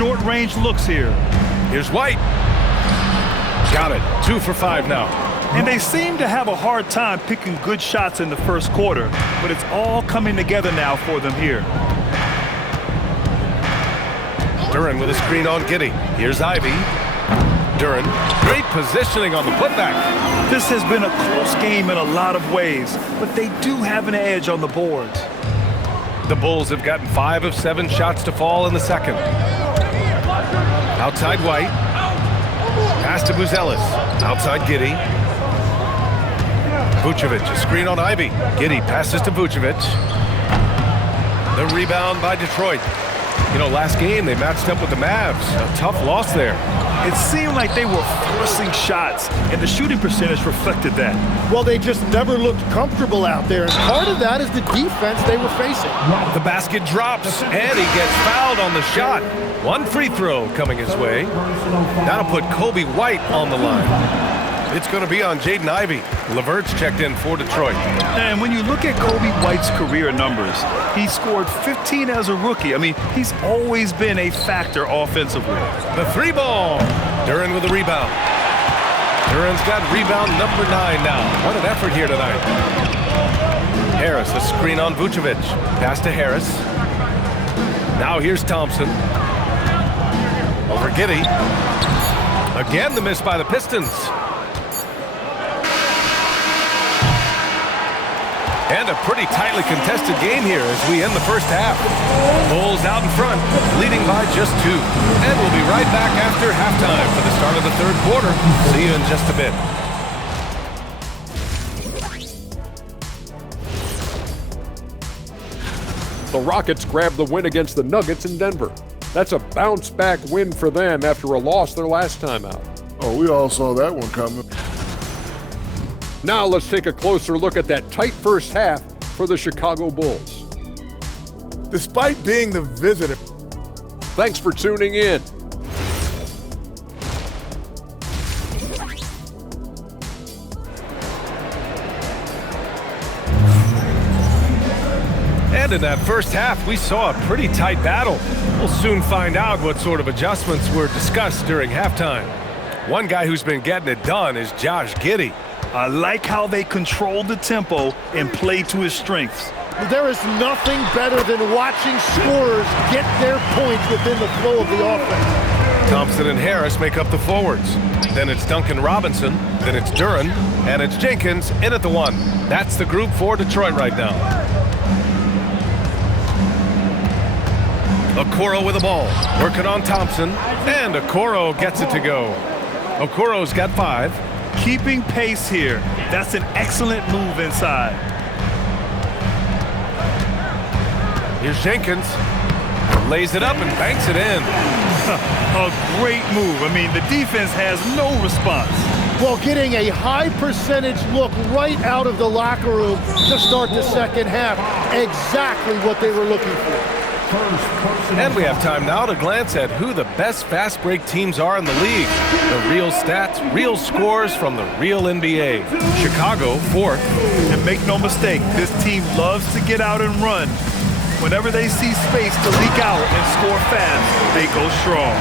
short-range looks here. Here's White. Got it. 2 for 5 now. And they seem to have a hard time picking good shots in the first quarter, but it's all coming together now for them here. Duren with a screen on Giddey. Here's Ivey. Duren, great positioning on the putback. This has been a close game in a lot of ways, but they do have an edge on the boards. The Bulls have gotten 5 of 7 shots to fall in the second. Outside White. Pass to Buzelis. Outside Giddey. Vucevic, a screen on Ivey. Giddey passes to Vucevic. The rebound by Detroit. You know, last game they matched up with the Mavs. A tough loss there. It seemed like they were forcing shots, and the shooting percentage reflected that. Well, they just never looked comfortable out there, and part of that is the defense they were facing. The basket drops, and he gets fouled on the shot. 1 free throw coming his way. That'll put Coby White on the line. It's going to be on Jaden Ivey. LeVert's checked in for Detroit. And when you look at Coby White's career numbers, he scored 15 as a rookie. I mean, he's always been a factor offensively. The 3 ball. Duren with the rebound. Duren's got rebound number 9 now. What an effort here tonight. Harris, a screen on Vucevic. Pass to Harris. Now here's Thompson. Over Giddey. Again, the miss by the Pistons. And a pretty tightly contested game here as we end the first half. Bulls out in front, leading by just 2. And we'll be right back after halftime for the start of the third quarter. See you in just a bit. The Rockets grabbed the win against the Nuggets in Denver. That's a bounce-back win for them after a loss their last time out. Oh, we all saw that one coming. Now let's take a closer look at that tight first half for the Chicago Bulls. Despite being the visitor. Thanks for tuning in. And in that first half, we saw a pretty tight battle. We'll soon find out what sort of adjustments were discussed during halftime. One guy who's been getting it done is Josh Giddey. I like how they controlled the tempo and played to his strengths. There is nothing better than watching scorers get their points within the flow of the offense. Thompson and Harris make up the forwards. Then it's Duncan Robinson, then it's Duren, and it's Jenkins in at the 1. That's the group for Detroit right now. Okoro with the ball, working on Thompson, and Okoro gets it to go. Okoro's got 5. Keeping pace here. That's an excellent move inside. Here's Jenkins. Lays it up and banks it in. A great move. I mean, the defense has no response. Well, getting a high percentage look right out of the locker room to start the second half. Exactly what they were looking for. And we have time now to glance at who the best fast break teams are in the league. The real stats, real scores from the real NBA. Chicago, 4th. And make no mistake, this team loves to get out and run. Whenever they see space to leak out and score fast, they go strong.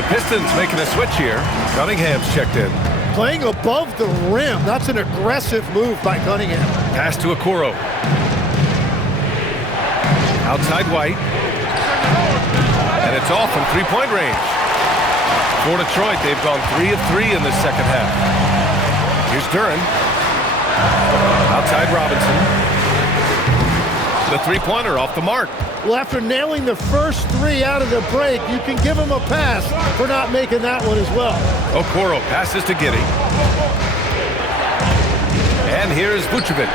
The Pistons making a switch here. Cunningham's checked in. Playing above the rim. That's an aggressive move by Cunningham. Pass to Okoro. Outside White. And it's off from three-point range. For Detroit, they've gone 3 of 3 in this second half. Here's Duren. Outside Robinson. The three-pointer off the mark. Well, after nailing the first 3 out of the break, you can give him a pass for not making that one as well. Okoro passes to Giddey. And here's Vucevic.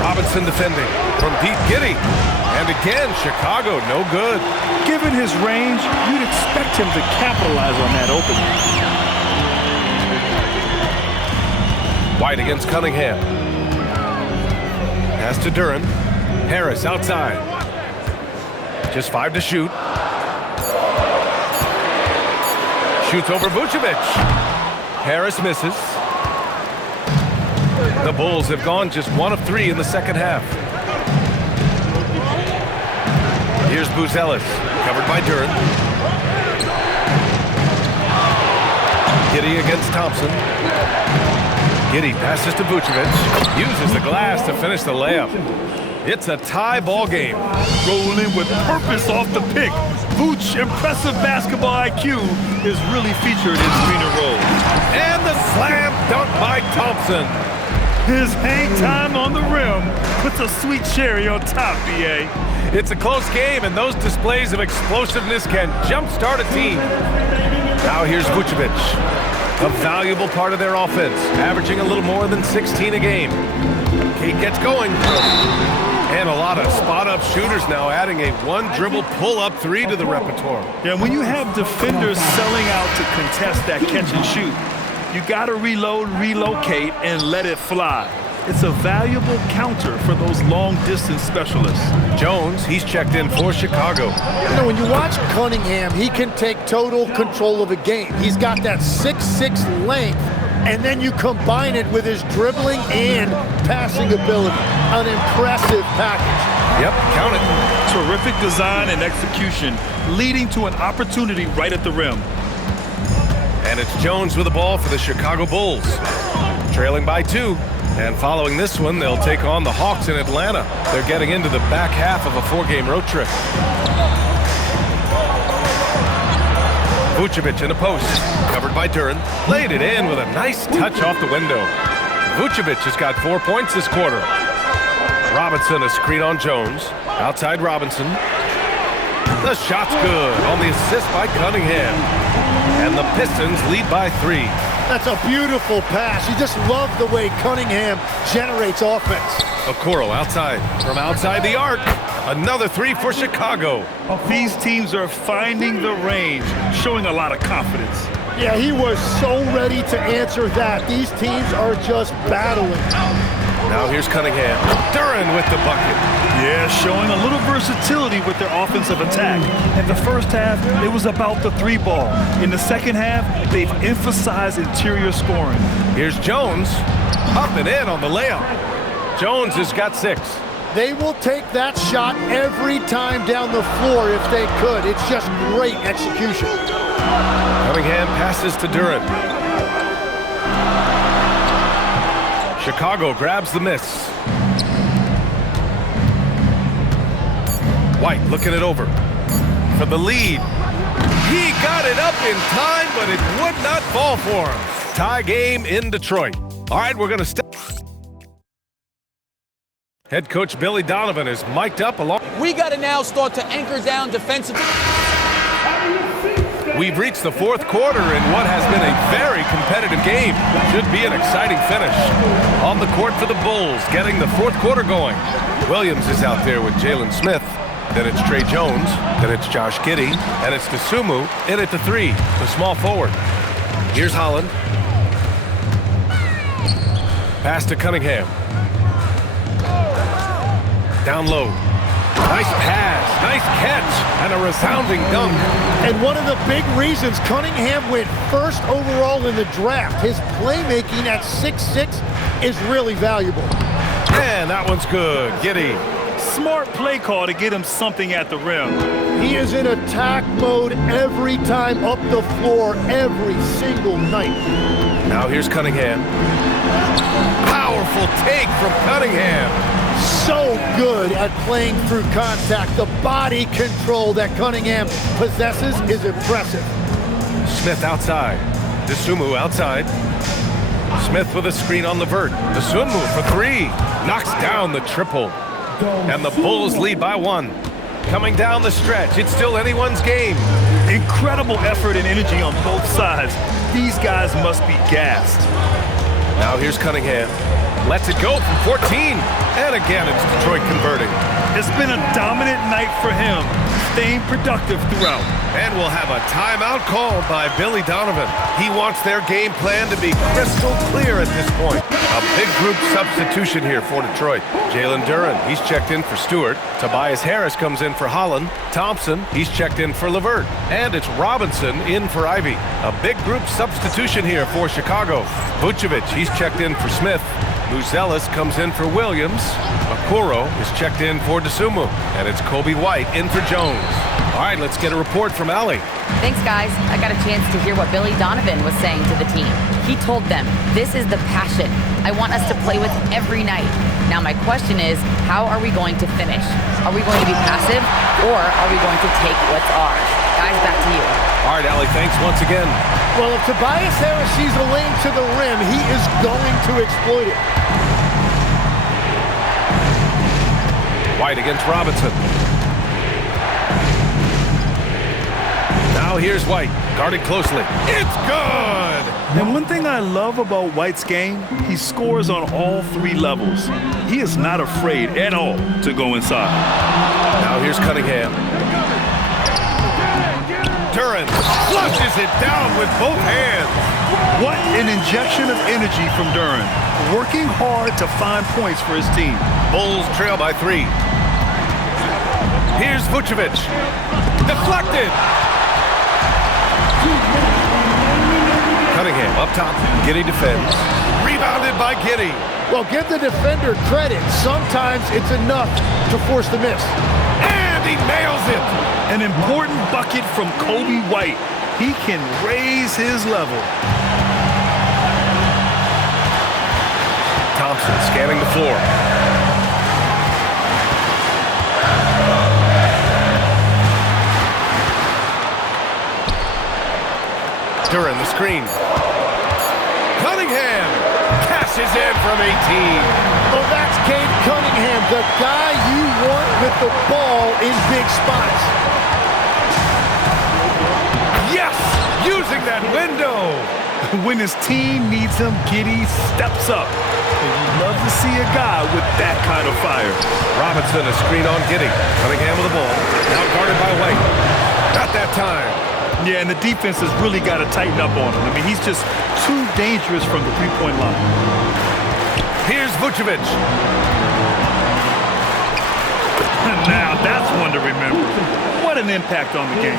Robinson defending from Pete Giddey. And again, Chicago, no good. Given his range, you'd expect him to capitalize on that opening. White against Cunningham. Pass to Duren. Harris outside. Just 5 to shoot. Shoots over Vucevic. Harris misses. The Bulls have gone just 1 of 3 in the second half. Here's Buzelis, covered by Duren. 3 against Thompson. Giddey passes to Vucevic. Uses the glass to finish the layup. It's a tie ball game. Rolling with purpose off the pick. Vooch, impressive basketball IQ, is really featured in screen and roll. And the slam dunk by Thompson. His hang time on the rim puts a sweet cherry on top, B.A. It's a close game, and those displays of explosiveness can jumpstart a team. Now here's Vucevic, a valuable part of their offense, averaging a little more than 16 a game. Kate gets going. And a lot of spot-up shooters now, adding a one-dribble pull-up 3 to the repertoire. Yeah, when you have defenders selling out to contest that catch and shoot, you got to reload, relocate, and let it fly. It's a valuable counter for those long-distance specialists. Jones, he's checked in for Chicago. You know, when you watch Cunningham, he can take total control of a game. He's got that 6'6" length, and then you combine it with his dribbling and passing ability. An impressive package. Yep, count it. Terrific design and execution, leading to an opportunity right at the rim. And it's Jones with the ball for the Chicago Bulls. Trailing by 2. And following this one, they'll take on the Hawks in Atlanta. They're getting into the back half of a 4-game road trip. Vucevic in the post, covered by Duren. Laid it in with a nice touch off the window. Vucevic has got 4 points this quarter. Robinson a screen on Jones. Outside Robinson. The shot's good on the assist by Cunningham. And the Pistons lead by 3. That's a beautiful pass. You just love the way Cunningham generates offense. Okoro outside. From outside the arc. Another 3 for Chicago. These teams are finding the range, showing a lot of confidence. Yeah, he was so ready to answer that. These teams are just battling. Now here's Cunningham. Duren with the bucket. Yeah, showing a little versatility with their offensive attack. In the first half, it was about the 3 ball. In the second half, they've emphasized interior scoring. Here's Jones. Up and in on the layup. Jones has got 6. They will take that shot every time down the floor if they could. It's just great execution. Cunningham passes to Duren. Chicago grabs the miss. White looking it over for the lead. He got it up in time, but it would not fall for him. Tie game in Detroit. All right, we're going to step. Head coach Billy Donovan is mic'd up along. We got to now start to anchor down defensively. We've reached the 4th quarter in what has been a very competitive game. Should be an exciting finish. On the court for the Bulls, getting the 4th quarter going. Williams is out there with Jalen Smith. Then it's Trey Jones. Then it's Josh Giddey. And it's Dosunmu in at the 3, the small forward. Here's Holland. Pass to Cunningham. Down low. Nice pass, nice catch, and a resounding dunk. And one of the big reasons Cunningham went first overall in the draft, his playmaking at 6'6" is really valuable. And that one's good. Giddey. Smart play call to get him something at the rim. He is in attack mode every time up the floor, every single night. Now here's Cunningham. Powerful take from Cunningham. So good at playing through contact. The body control that Cunningham possesses is impressive. Smith outside. Dosunmu outside. Smith with a screen on Levert. Dosunmu for 3. Knocks down the triple. And the Bulls lead by 1. Coming down the stretch, it's still anyone's game. Incredible effort and energy on both sides. These guys must be gassed. Now here's Cunningham. Lets it go from 14. And again, it's Detroit converting. It's been a dominant night for him, staying productive throughout. And we'll have a timeout called by Billy Donovan. He wants their game plan to be crystal clear at this point. A big group substitution here for Detroit. Jalen Duren, he's checked in for Stewart. Tobias Harris comes in for Holland. Thompson, he's checked in for Levert. And it's Robinson in for Ivy. A big group substitution here for Chicago. Vucevic, he's checked in for Smith. Buzelis comes in for Williams. Okoro is checked in for Dosunmu. And it's Kobe White in for Jones. All right, let's get a report from Allie. Thanks, guys. I got a chance to hear what Billy Donovan was saying to the team. He told them, this is the passion I want us to play with every night. Now my question is, how are we going to finish? Are we going to be passive, or are we going to take what's ours? Guys, back to you. All right, Allie, thanks once again. Well, if Tobias Harris sees a lane to the rim, he is going to exploit it. White against Robinson. Now here's White, guarded closely. It's good! And one thing I love about White's game, he scores on all three levels. He is not afraid at all to go inside. Now here's Cunningham. Duren flushes it down with both hands. What an injection of energy from Duren, working hard to find points for his team. Bulls trail by 3. Here's Vucevic. Deflected. Cunningham up top. Giddey defends. Rebounded by Giddey. Well, give the defender credit. Sometimes it's enough to force the miss. And he nails it. An important bucket from Kobe White. He can raise his level. Thompson scanning the floor. Duren the screen. Cunningham cashes in from 18. Well, that's Cade Cunningham, the guy you want with the ball in big spots. Yes! Using that window! When his team needs him, Giddey steps up. And you love to see a guy with that kind of fire. Robinson a screen on Giddey. Cunningham with the ball. Now guarded by White. Not that time. Yeah, and the defense has really got to tighten up on him. I mean, he's just too dangerous from the three-point line. Here's Vucevic. Now, that's one to remember. What an impact on the game.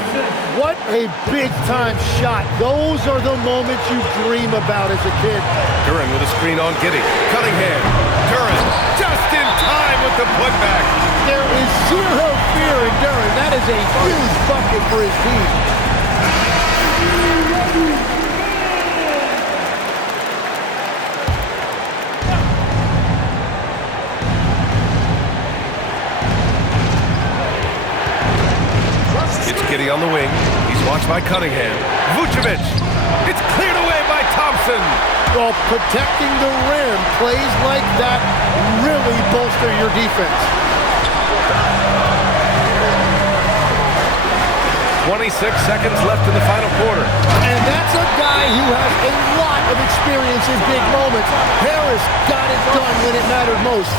What a big-time shot. Those are the moments you dream about as a kid. Duren with a screen on Giddey. Cunningham. Duren just in time with the putback. There is zero fear in Duren. That is a huge bucket for his team. It's Giddey on the wing. He's watched by Cunningham. Vucevic. It's cleared away by Thompson. Well, protecting the rim, plays like that really bolster your defense. 26 seconds left in the final quarter. And that's a guy who has a lot of experience in big moments. Harris got it done when it mattered most.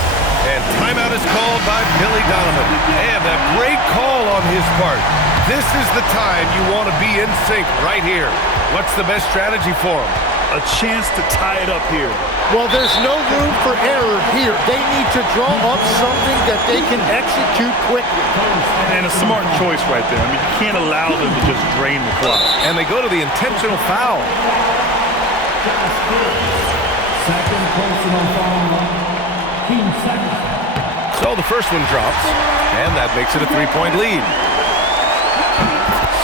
And timeout is called by Billy Donovan. And a great call on his part. This is the time you want to be in sync right here. What's the best strategy for him? A chance to tie it up here. Well, there's no room for error here. They need to draw up something that they can execute quickly. And a smart choice right there. I mean, you can't allow them to just drain the clock. And they go to the intentional foul. Second personal foul. Team second. So the first one drops, and that makes it a 3-point lead.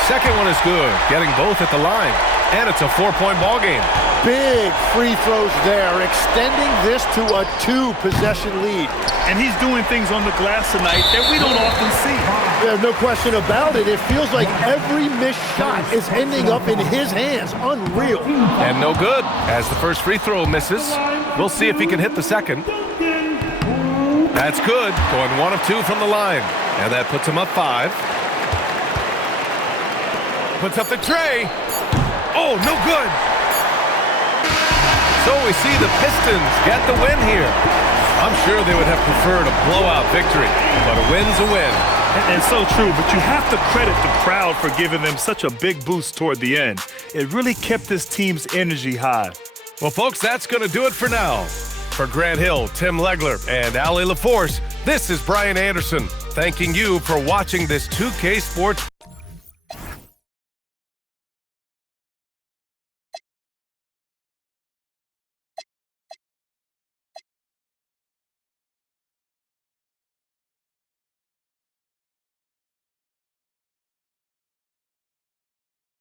Second one is good, getting both at the line. And it's a 4-point ball game. Big free throws there, extending this to a 2-possession lead. And he's doing things on the glass tonight that we don't often see. There's no question about it. It feels like every missed shot is ending up in his hands. Unreal. And no good, as the first free throw misses. We'll see if he can hit the second. That's good, going 1 of 2 from the line. And that puts him up 5. Puts up the tray. Oh, no good. So we see the Pistons get the win here. I'm sure they would have preferred a blowout victory, but a win's a win. And so true, but you have to credit the crowd for giving them such a big boost toward the end. It really kept this team's energy high. Well, folks, that's going to do it for now. For Grant Hill, Tim Legler, and Allie LaForce, this is Brian Anderson, thanking you for watching this 2K Sports